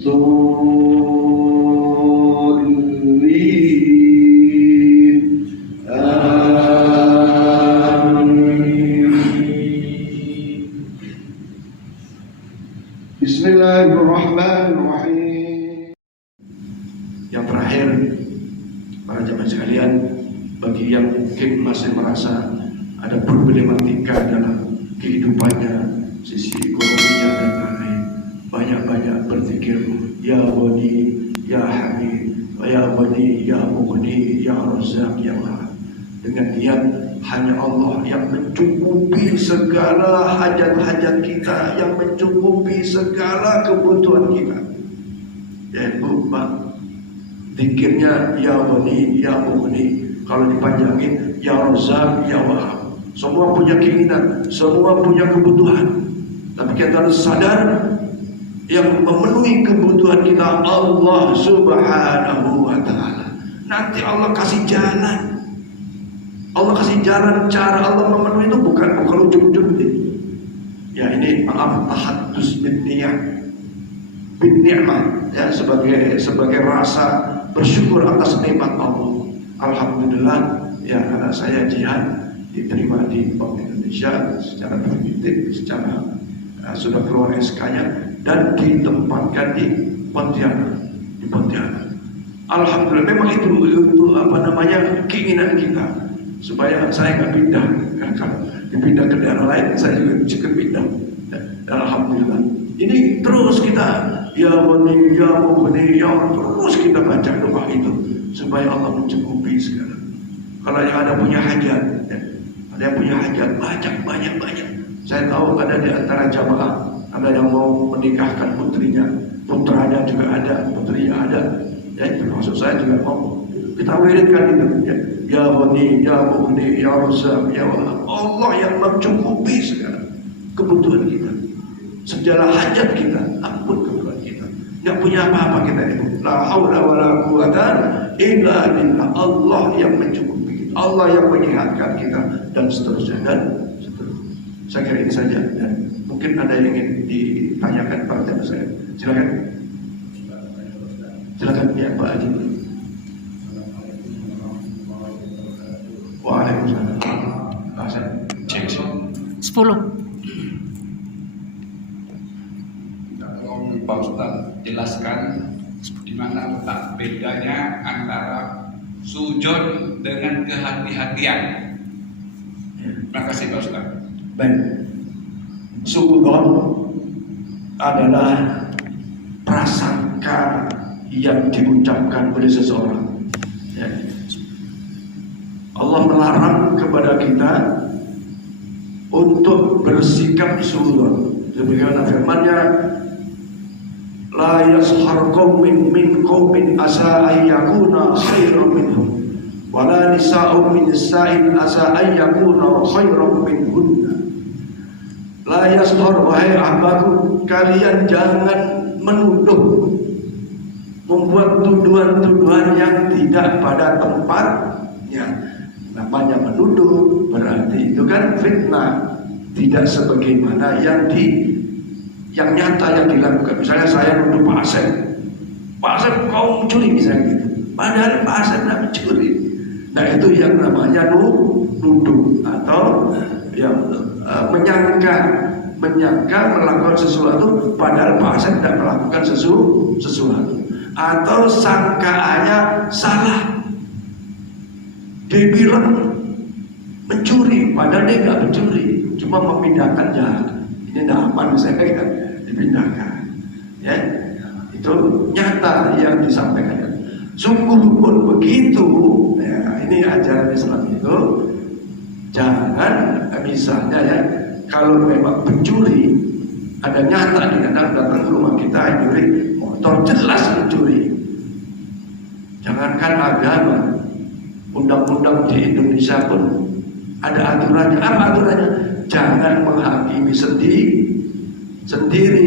الضالين آمين. Bismillahirrahmanirrahim. Yang terakhir, para jemaah sekalian, bagi yang mungkin masih merasa ada problematika dalam kehidupannya, sisi ekonominya dan lain-lain, banyak-banyak berpikir, ya Wali, ya Hamid, ya Wali, ya Mughni, ya Razzaq, ya Allah. Dengan niat hanya Allah yang mencukupi segala hajat-hajat kita, yang mencukupi segala kebutuhan kita. Yaitu zikirnya ya Wali, ya Mughni. Kalau dipanjangin ya Razzaq, ya Wahhab. Semua punya keinginan, semua punya kebutuhan. Tapi kita harus sadar yang memenuhi kebutuhan kita Allah Subhanahu wa ta'ala. Nanti Allah kasih jalan. Allah kasih jalan. Cara Allah memenuhi itu bukan ujung-ujung ini. Ya ini maaf, tahaddus bin ni'mah, ya, sebagai rasa bersyukur atas nikmat Allah. Alhamdulillah, ya, karena saya jihad diterima di Bank Indonesia secara definitif, secara sudah keluar SK-nya dan ditempatkan di Pontianak. Alhamdulillah, memang itu keinginan kita supaya saya nggak pindah. Kalau dipindah ke daerah lain, saya juga pindah. Dan alhamdulillah, ini terus kita ya Wali, ya Mughni, ya terus kita baca doa itu supaya Allah mencukupi segala. Kalau yang ada punya hajat, ada yang punya hajat banyak. Saya tahu ada di antara jamaah ada yang mau menikahkan putrinya, putranya juga ada, putrinya ada. Ya itu maksud saya juga mau kita wiridkan itu. Ya Wali, ya Mughni, ya Razzaq, ya Allah yang mencukupi segala kebutuhan kita, segala hajat kita, ampun kebutuhan kita. Nggak punya apa-apa kita itu. La haula wala quwata illa billah. Allah yang mencukupi kita, Allah yang menyehatkan kita dan seterusnya dan seterusnya. Saya kira ini saja, dan mungkin ada yang ingin ditanyakan pada saya. Silakan ya Pak Haji. Waalaikumsalam. Cek 10. Pak Ustaz jelaskan di mana letak bedanya antara sujud dengan kehati-hatian. Terima kasih Pak Ustaz. Baik, suudzon adalah prasangka yang diucapkan oleh seseorang. Ya. Allah melarang kepada kita untuk bersikap suudzon. Sebagaimana firman-Nya, la yashar qaumin min qaumin asa ayyakuna khairan minhum wala nisa'un min nisa'in asa ayyakuna khairan minhunna. La yashar, wahai hambaku, kalian jangan menuduh, membuat tuduhan-tuduhan yang tidak pada tempatnya. Namanya menuduh berarti itu kan fitnah, tidak sebagaimana yang nyata yang dilakukan. Misalnya saya nuduh Pak Asep kau mencuri misalnya gitu, padahal Pak Asep tidak mencuri. Nah itu yang namanya nuduh atau yang menyangka melakukan sesuatu padahal Pak Asep tidak melakukan sesuatu, atau sangkaannya salah. Dia bilang mencuri padahal dia nggak mencuri, cuma memindahkan jahat. Ini tidak aman, saya kan dipindahkan. Ya, itu nyata yang disampaikan. Sungguh pun begitu. Ya, ini ajaran Islam itu jangan misalnya ya, kalau memang pencuri ada nyata di datang ke rumah kita nyuri motor, jelas mencuri. Jangankan agama, undang-undang di Indonesia pun ada aturannya. Apa aturannya? Jangan menghakimi sendiri,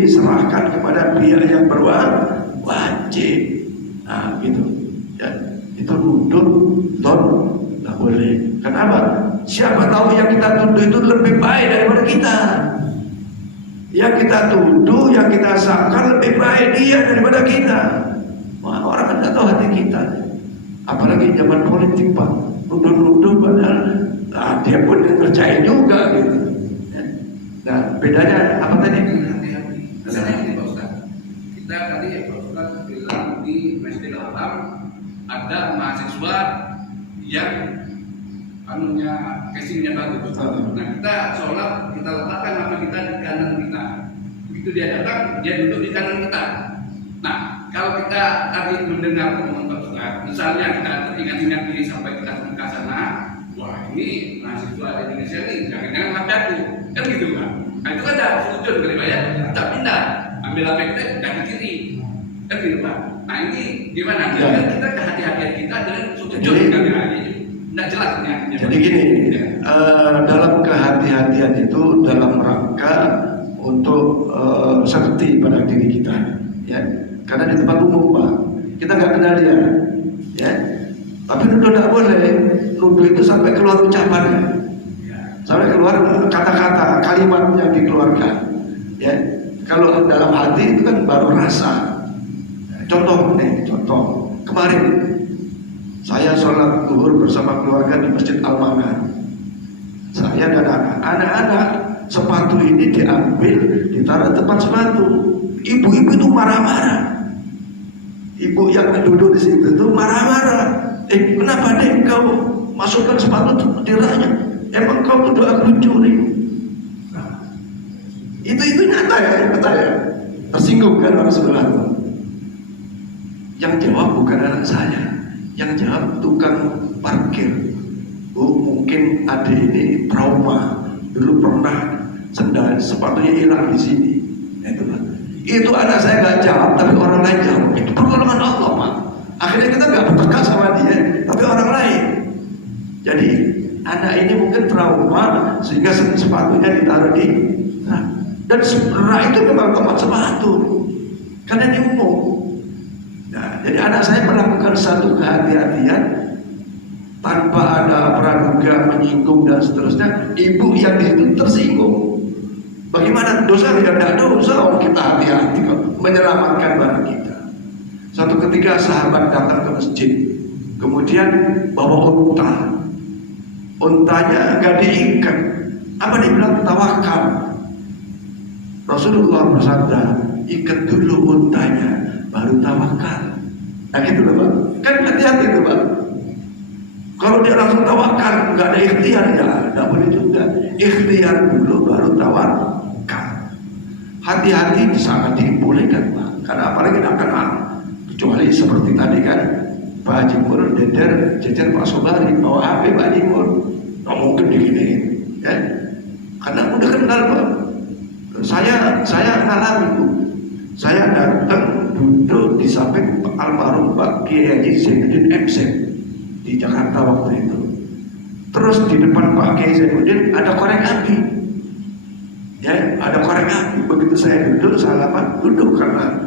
serahkan kepada pihak yang berwajib. Nah, gitu. Ya, itu nuduh, nggak boleh. Kenapa? Siapa tahu yang kita tuduh itu lebih baik daripada kita. Yang kita tuduh, yang kita sangka lebih baik dia daripada kita. Wah, orang kan nggak tahu hati kita. Apalagi zaman politik Pak, nuduh-nuduh padahal dia pun ngerjain juga gitu. Nah, bedanya apa tadi? Hati-hati. Misalnya ini Pak Ustaz, kita tadi ya Pak Ustaz bilang di Masjidil Haram ada mahasiswa yang anunya casingnya bagus. Nah, kita sholat, kita letakkan mata kita di kanan kita. Begitu dia datang, dia duduk di kanan kita. Nah, kalau kita tadi mendengar teman Ustaz, misalnya kita teringat-ingat ini sampai kita ke sana, wah ini mahasiswa Indonesia ini jangan-jangan HP aku, kan gitu Pak. Nah itu kan ada sujud kali Pak ya, kita pindah, ambil HP kita kaki kiri, kan gitu Pak. Nah ini gimana? Ya. Kita kehati-hatian kita dengan sujud kali lagi, tidak jelas ini. Jadi gini, dalam kehati-hatian itu dalam rangka untuk safety pada diri kita, ya. Karena di tempat umum Pak, kita nggak kenal dia, ya. Tapi nuduh nggak boleh, nuduh itu sampai keluar ucapan, sampai keluar kata-kata, kalimat yang dikeluarkan, ya. Kalau dalam hati itu kan baru rasa. Contoh kemarin saya sholat zuhur bersama keluarga di Masjid Al-Manar. Saya dan anak-anak sepatu ini diambil, ditaruh tempat sepatu. Ibu-ibu itu marah-marah. Ibu yang duduk di situ itu marah-marah. Kenapa deh kau masukkan sepatu di raknya? Emang kau tuduh aku curi? Nah, itu nyata ya, tersinggung kan orang sebelah. Yang jawab bukan anak saya, yang jawab tukang parkir. Oh mungkin adik ini trauma, dulu pernah sendal sepatunya hilang di sini. Itu anak saya nggak jawab, tapi orang lain jawab. Itu pertolongan Allah Pak. Akhirnya kita nggak bertekad sama dia, tapi orang lain. Jadi anak ini mungkin trauma sehingga sepatunya ditaruh di dan rak itu memang tempat sepatu karena ini umum. Nah, jadi anak saya melakukan satu kehati-hatian tanpa ada praduga menyinggung dan seterusnya. Ibu yang di situ tersinggung. Bagaimana dosa? Ya tidak dosa, kita hati-hati kok menyelamatkan barang kita. Satu ketika sahabat datang ke masjid, kemudian bawa unta. Untanya nggak diikat. Apa dibilang? Tawakal. Rasulullah bersabda, ikat dulu untanya, baru tawakal. Nah gitu loh Pak. Kan hati-hati tuh Pak. Kalau dia langsung tawakal, nggak ada ikhtiar ya, nggak boleh juga. Ikhtiar dulu, baru tawakal. Hati-hati sangat dibolehkan Pak. Karena apalagi tidak kenal. Kecuali seperti tadi kan, Pak Haji Mur jejer Pak Sobari bawa HP Pak Haji Mur. Nggak mungkin diginiin, ya. Karena udah kenal Pak. Saya ngalami itu. Saya datang duduk di samping almarhum Pak Kiai Haji Zainuddin MC di Jakarta waktu itu. Terus di depan Pak Kiai Zainuddin ada korek api. Ya, ada korek api. Begitu saya duduk, salaman, duduk karena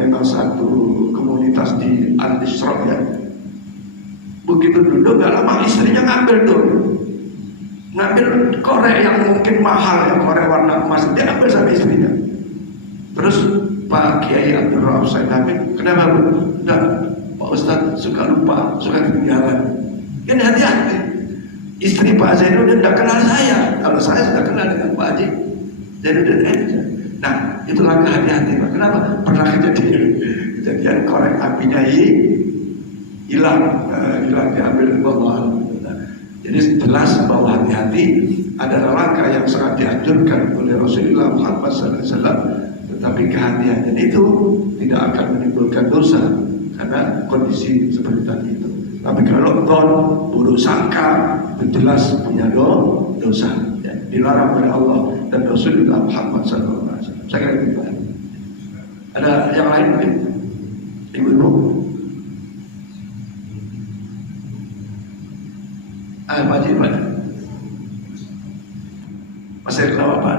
memang satu komunitas di Al-Isra ya. Begitu duduk, gak lama istrinya ngambil korek yang mungkin mahal ya, korek warna emas, dia ambil sama istrinya. Terus Pak Kiai Abdul Rahman Said Hamid, kenapa Bu? Enggak, Pak Ustadz suka lupa, suka ketinggalan. Ini hati-hati. Istri Pak Zainuddin tidak kenal saya, kalau saya sudah kenal dengan Pak Haji Zainuddin aja. Nah, itulah kehati-hati Pak. Kenapa? Pernah kejadian korek apinya hilang diambil Allah. Jadi jelas bahwa hati-hati adalah langkah yang sangat dianjurkan oleh Rasulullah Muhammad SAW. Tetapi kehati-hatian itu tidak akan menimbulkan dosa karena kondisi seperti tadi itu. Tapi kalau dhon, buruk sangka, itu jelas punya dosa, ya, dilarang oleh Allah dan Rasulullah Muhammad SAW. Saya kira itu Pak. Ada yang lain mungkin? Ibu-ibu? Pak Haji mana? Masih kenapa Pak?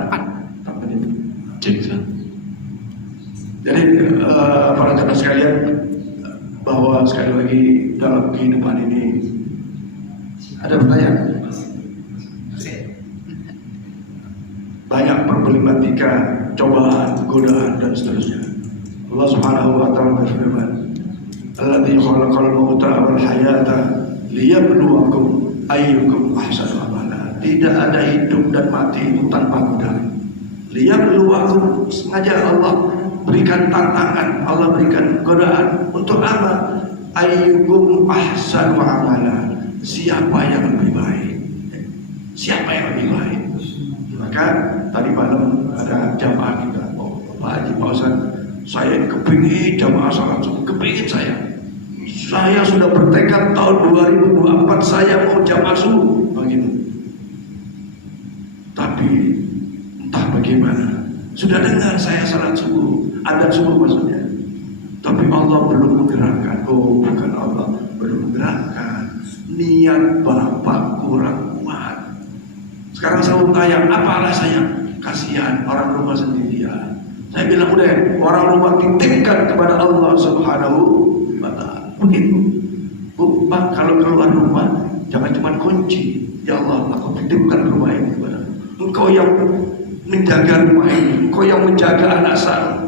Jadi para jemaah sekalian, bahwa sekali lagi dalam kehidupan ini ada pertanyaan. Banyak perbedaan. problematika, cobaan, godaan dan seterusnya. Allah Subhanahu wa taala berfirman, "Alladzi khalaqal mauta wal hayata liyabluwakum ayyukum ahsanu amala." Tidak ada hidup dan mati itu tanpa godaan. Liyabluwakum, sengaja Allah berikan tantangan, Allah berikan godaan untuk apa? Ayyukum ahsanu amala. Siapa yang lebih baik? Siapa yang lebih baik? Maka tadi malam ada jamaah kita, Pak Haji, Pak Ustaz, saya kepingin jamaah salat subuh, kepingin saya sudah bertekad tahun 2024 saya mau jamaah subuh, begitu. Tapi entah bagaimana, sudah dengar saya salat subuh, adzan subuh maksudnya, tapi Allah belum menggerakkan. Oh, bukan Allah belum menggerakkan, niat Bapak kurang kuat. Sekarang saya mau tanya, apa alasannya? Kasihan orang rumah sendirian. Saya bilang udah, orang rumah titipkan kepada Allah Subhanahu wa taala. Begitu. Pak, kalau keluar rumah jangan cuma kunci. Ya Allah, aku titipkan rumah ini kepada Engkau yang menjaga rumah ini, Engkau yang menjaga anak saya.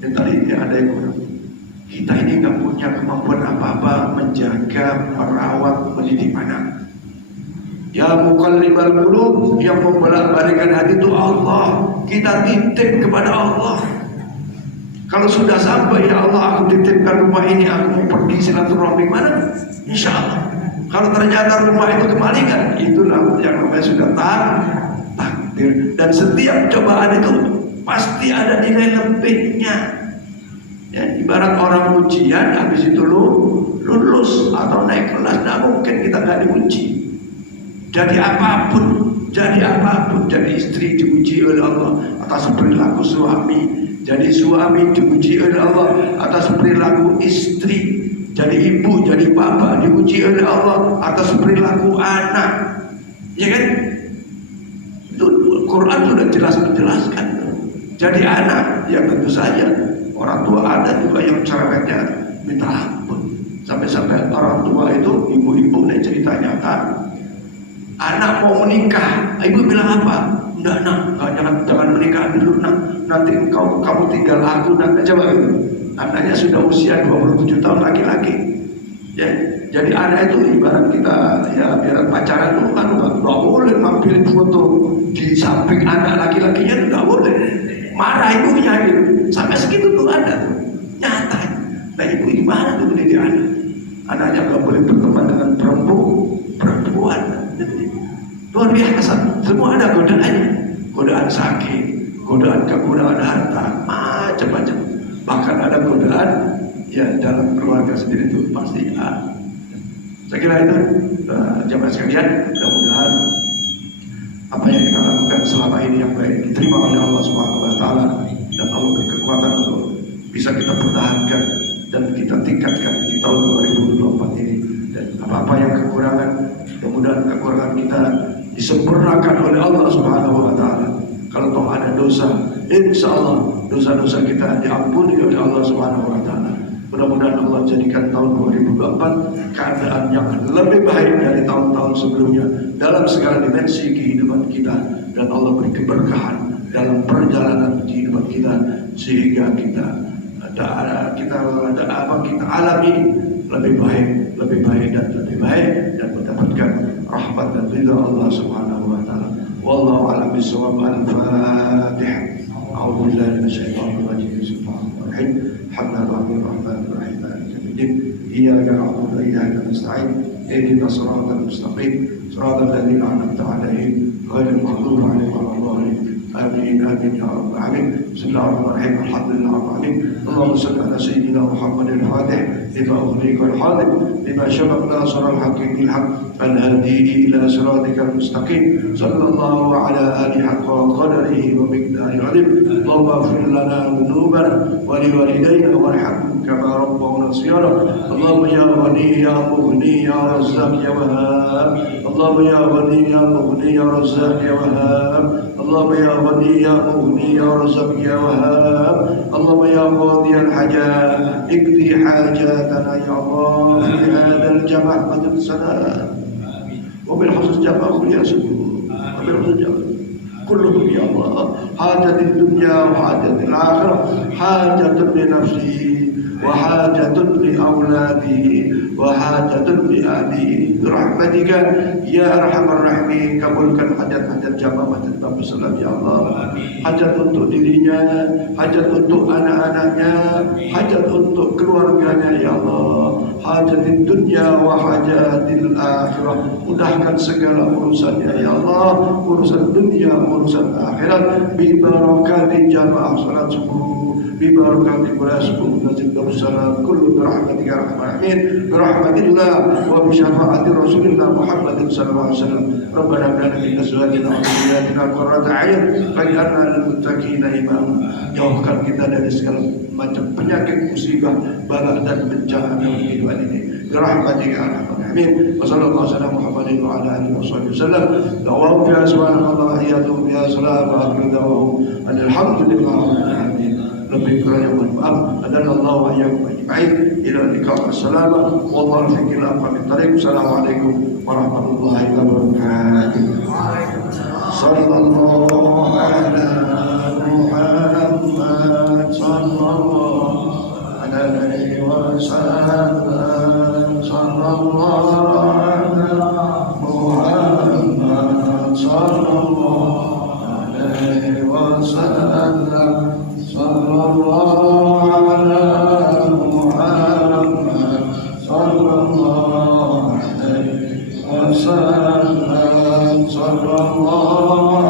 Yang tadi ada yang kurang. Kita ini nggak punya kemampuan apa-apa menjaga, merawat, mendidik anak. Ya muqallibal qulub, yang membolak-balikkan hati itu Allah. Kita titip kepada Allah. Kalau sudah sampai, ya Allah, aku titipkan rumah ini, aku mau pergi silaturahmi mana? Insya Allah. Kalau ternyata rumah itu kemalingan, itulah yang namanya sudah takdir. Dan setiap cobaan itu pasti ada nilai lebihnya. Ya, ibarat orang ujian, habis itu lulus atau naik kelas, nah mungkin kita nggak diuji. Jadi apapun, jadi istri diuji oleh Allah atas perilaku suami, jadi suami diuji oleh Allah atas perilaku istri, jadi ibu, jadi bapak diuji oleh Allah atas perilaku anak, ya kan? Itu Quran sudah jelas menjelaskan. Jadi anak, ya tentu saja orang tua ada juga yang cerewetnya minta ampun, sampai-sampai orang tua itu ibu-ibu nih cerita nyata. Anak mau menikah, ibu bilang apa? Enggak nak, jangan menikah dulu nak. Nanti kamu tinggal aku nak. Coba gitu. Anaknya sudah usia 27 tahun laki-laki. Ya, jadi anak itu ibarat kita ya biar pacaran itu kan nggak boleh mampir foto di samping anak laki-lakinya, nggak boleh. Marah ibunya gitu. Sampai segitu tuh ada tuh. Nyata. Nah ibu gimana tuh mendidik anak? Anaknya nggak boleh berteman dengan perempuan. Luar biasa, semua ada godaannya, godaan sakit, godaan kekurangan harta, macam-macam. Bahkan ada godaan ya dalam keluarga sendiri itu pasti ada. Saya kira itu jamaah sekalian, mudah-mudahan apa yang kita lakukan selama ini yang baik diterima oleh Allah Subhanahu wa taala, dan Allah beri kekuatan untuk bisa kita pertahankan dan kita tingkatkan di tahun 2024 ini. Dan apa-apa yang kekurangan, mudah-mudahan kekurangan kita disempurnakan oleh Allah Subhanahu wa taala. Kalau toh ada dosa, insya Allah dosa-dosa kita diampuni oleh Allah Subhanahu wa taala. Mudah-mudahan Allah jadikan tahun 2024 keadaan yang lebih baik dari tahun-tahun sebelumnya dalam segala dimensi kehidupan kita, dan Allah beri keberkahan dalam perjalanan kehidupan kita sehingga kita alami lebih baik dan mendapatkan rahmat dan ridha Allah Subhanahu wa taala. Wallahu a'lam bishawab. Al-Fatihah. A'udzu billahi minasyaitonir rajim. Bismillahirrahmanirrahim. Alhamdulillahir rahmanir rahim. Maliki yaumiddin. Iyyaka na'budu wa iyyaka nasta'in. Ihdinas siratal mustaqim. Siratal ladzina an'amta 'alaihim ghairil maghdubi 'alaihim waladdallin. آمين آمين يا رب العالمين. بسم الله الرحمن الرحيم. الحمد لله رب العالمين. اللهم صل على سيدنا محمد الفاتح لما أغلق والحاضر لما شبق ناصر الحق بالحق الهادي إلى صراطك المستقيم. صلى الله على آله حق قدره ومقداره العظيم. اللهم اغفر لنا ذنوبنا ولوالدينا وارحمهم كما ربونا صغارا. اللهم يا غني يا مغني يا رزاق يا وهاب. اللهم يا غني يا مغني يا رزاق يا وهاب. اللهم يا غني يا مغني يا رزاق يا وهاب. اللهم يا قاضي الحاجات اقضي حاجاتنا يا الله في هذا الجمع بدل السلام وبالحسن جمع يا سيدي وبالحسن جمع كلهم يا الله حاجة الدنيا وحاجة الآخرة، حاجة لنفسه وحاجة لأولاده وحاجة لأهله برحمتك يا أرحم الراحمين. Kabulkan hajat-hajat jamaah Masjid Nabi Sallam ya Allah. Hajat untuk dirinya, hajat untuk anak-anaknya, hajat untuk keluarganya ya Allah. Hajatil dunya wa hajatil akhirah. Mudahkan segala urusannya ya Allah, urusan dunia, urusan akhirat. Bi barakati jamaah salat subuh, bi barakati subuh Masjid Darussalam kullu birahmatika ya arhamar rahimin. Birahmatillah wa bi syafaati Rasulillah Muhammadin sallallahu alaihi wasallam. Rabbana hab lana min azwajina wa dhurriyyatina qurrata a'yun waj'alna lil muttaqina imama. Jauhkan kita dari segala macam penyakit, musibah, bala dan bencana dalam kehidupan ini. Birahmatika ya arhamar rahimin. Wa sallallahu alaihi wasallam Muhammadin wa ala alihi wasallam. Da'awahum fiha subhanallah wa iyatuhum fiha salam wa akhiru da'wahum alhamdulillah rabbil alamin. Lebih kurangnya mohon maaf. Adanallahu wa iyyakum ajma'in. Ila liqa' wassalam. Wallahu fi kulli aqwamit thariq. Assalamualaikum warahmatullahi wabarakatuh. Sallallahu ala Muhammad sallallahu alaihi wasallam. Sallallahu ala Muhammad sallallahu alaihi wasallam. Sallallahu ala Muhammad sallallahu alaihi wasallam. Sallallahu